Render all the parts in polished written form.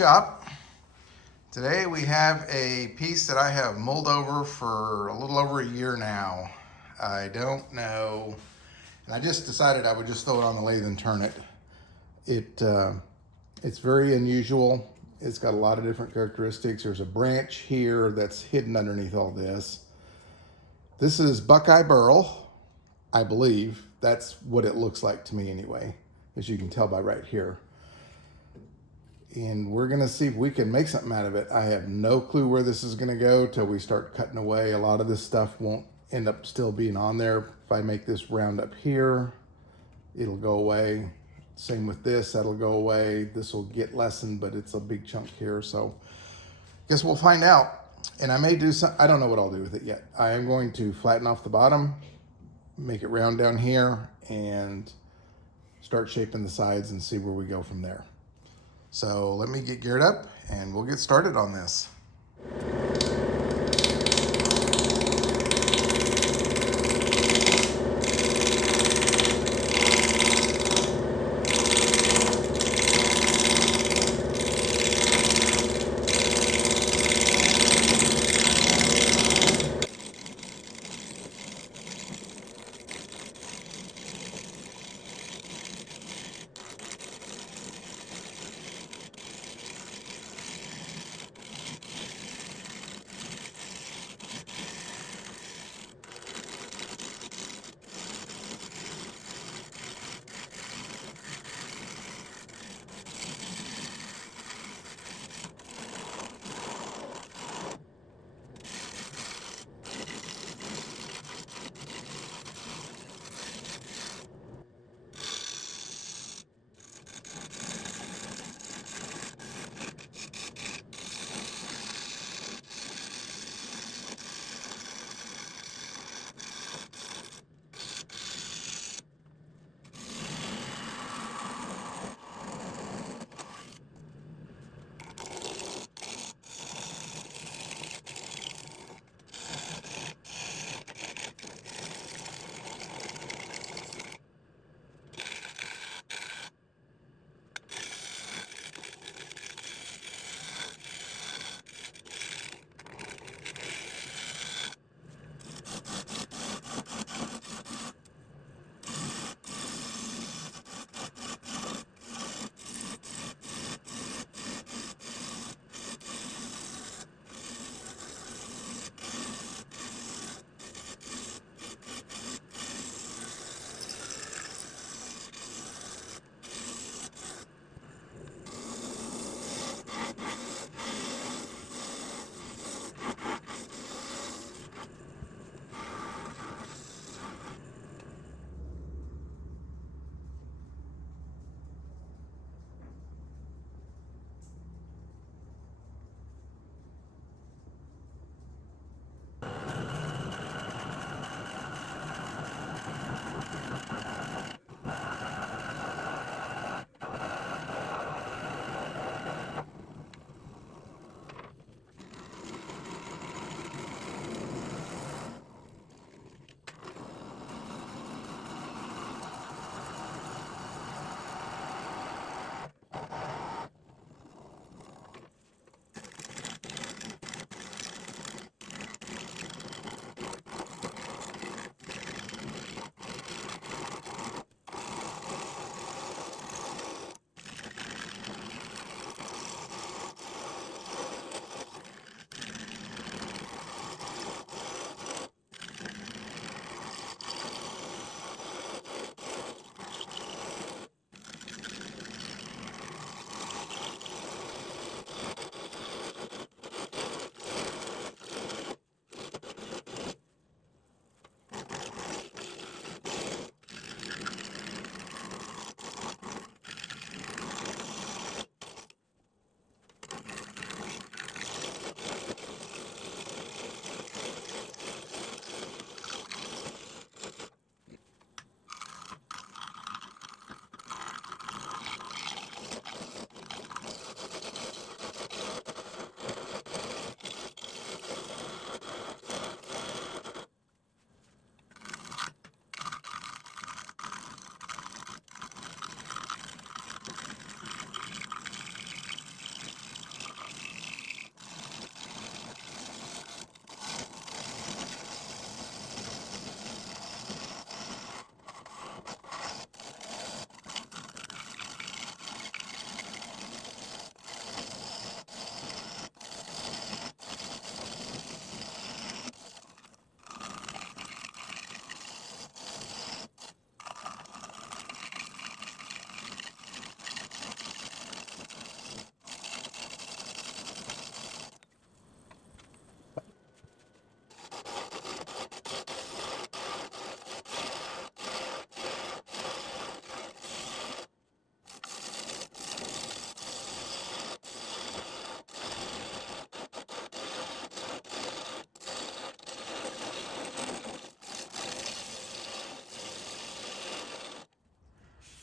shop. Today we have a piece that I have mulled over for a little over a year now. I don't know, and I just decided I would just throw it on the lathe and turn it. It's very unusual. It's got a lot of different characteristics. There's a branch here that's hidden underneath all this. This is Buckeye Burl, I believe. That's what it looks like to me anyway, as you can tell by right here. And we're gonna see if we can make something out of it. I have no clue where this is gonna go till we start cutting away. A lot of this stuff won't end up still being on there. If I make this round up here, it'll go away. Same with this, that'll go away. This will get lessened, but it's a big chunk here. So guess we'll find out. And I may do some, I don't know what I'll do with it yet. I am going to flatten off the bottom, make it round down here, and start shaping the sides and see where we go from there. So let me get geared up and we'll get started on this.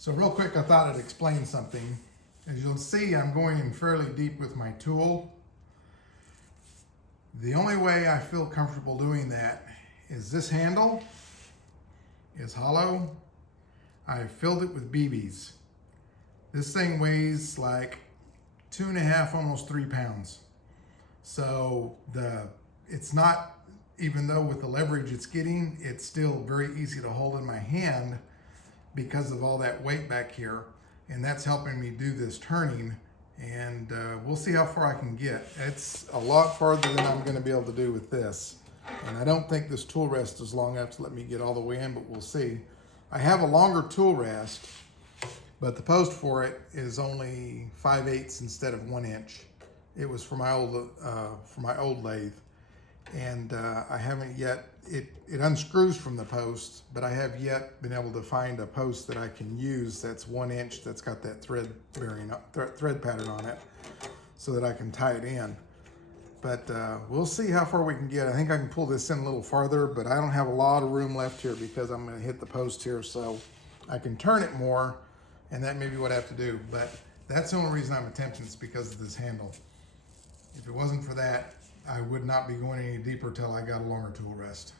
So real quick, I thought I'd explain something. As you'll see, I'm going in fairly deep with my tool. The only way I feel comfortable doing that is this handle is hollow. I filled it with BBs. This thing weighs like 2.5, almost 3 pounds. So it's not, even though with the leverage it's getting, it's still very easy to hold in my hand because of all that weight back here. And that's helping me do this turning. And we'll see how far I can get. It's a lot farther than I'm gonna be able to do with this. And I don't think this tool rest is long enough to let me get all the way in, but we'll see. I have a longer tool rest, but the post for it is only 5/8 instead of 1 inch. It was for my old lathe. And I haven't yet, it unscrews from the post, but I have yet been able to find a post that I can use that's 1 inch, that's got that thread pattern on it, so that I can tie it in. But we'll see how far we can get. I think I can pull this in a little farther, but I don't have a lot of room left here because I'm gonna hit the post here, so I can turn it more, and that may be what I have to do. But that's the only reason I'm attempting this, because of this handle. If it wasn't for that, I would not be going any deeper till I got a longer tool rest.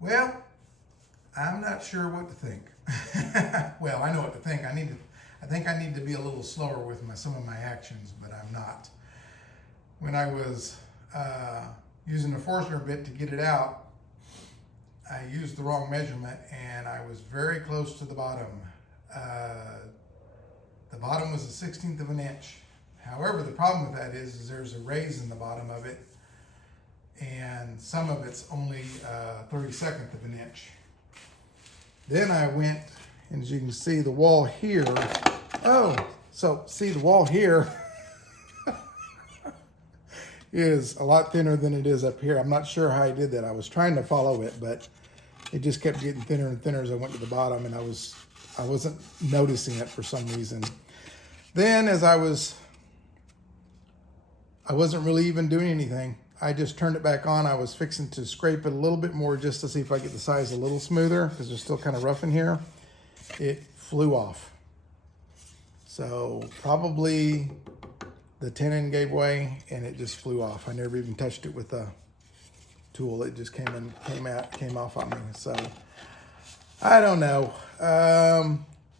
Well, I'm not sure what to think. Well, I know what to think. I think I need to be a little slower with some of my actions, but I'm not. When I was using the Forstner bit to get it out, I used the wrong measurement and I was very close to the bottom. The bottom was a 1/16 of an inch. However, the problem with that is there's a raise in the bottom of it, and some of it's only 32nd of an inch. Then I went, and as you can see, the wall here. Oh, so see the wall here is a lot thinner than it is up here. I'm not sure how I did that. I was trying to follow it, but it just kept getting thinner and thinner as I went to the bottom, and I wasn't noticing it for some reason. Then as I wasn't really even doing anything. I just turned it back on. I was fixing to scrape it a little bit more just to see if I get the size a little smoother because it's still kind of rough in here. It flew off. So probably the tenon gave way and it just flew off. I never even touched it with a tool. It just came off on me. So I don't know.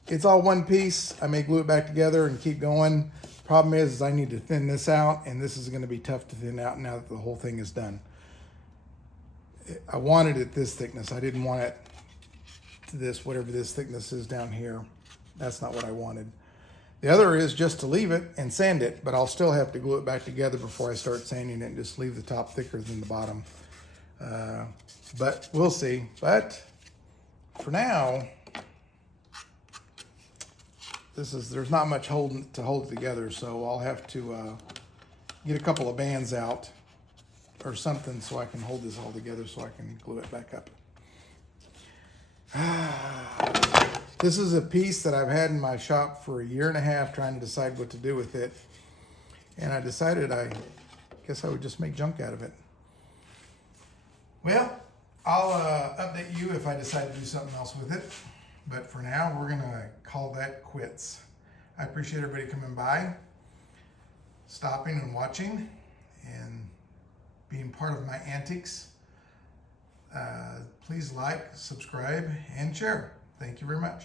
It's all one piece. I may glue it back together and keep going. Problem is I need to thin this out, and this is going to be tough to thin out now that the whole thing is done. I wanted it this thickness. I didn't want it to this, whatever this thickness is down here. That's not what I wanted. The other is just to leave it and sand it, but I'll still have to glue it back together before I start sanding it and just leave the top thicker than the bottom. But we'll see. But for now, there's not much to hold it together, so I'll have to get a couple of bands out or something so I can hold this all together so I can glue it back up. This is a piece that I've had in my shop for 1.5 years trying to decide what to do with it, and I decided I guess I would just make junk out of it. Well, I'll update you if I decide to do something else with it. But for now, we're going to call that quits. I appreciate everybody coming by, stopping and watching, and being part of my antics. Please like, subscribe, and share. Thank you very much.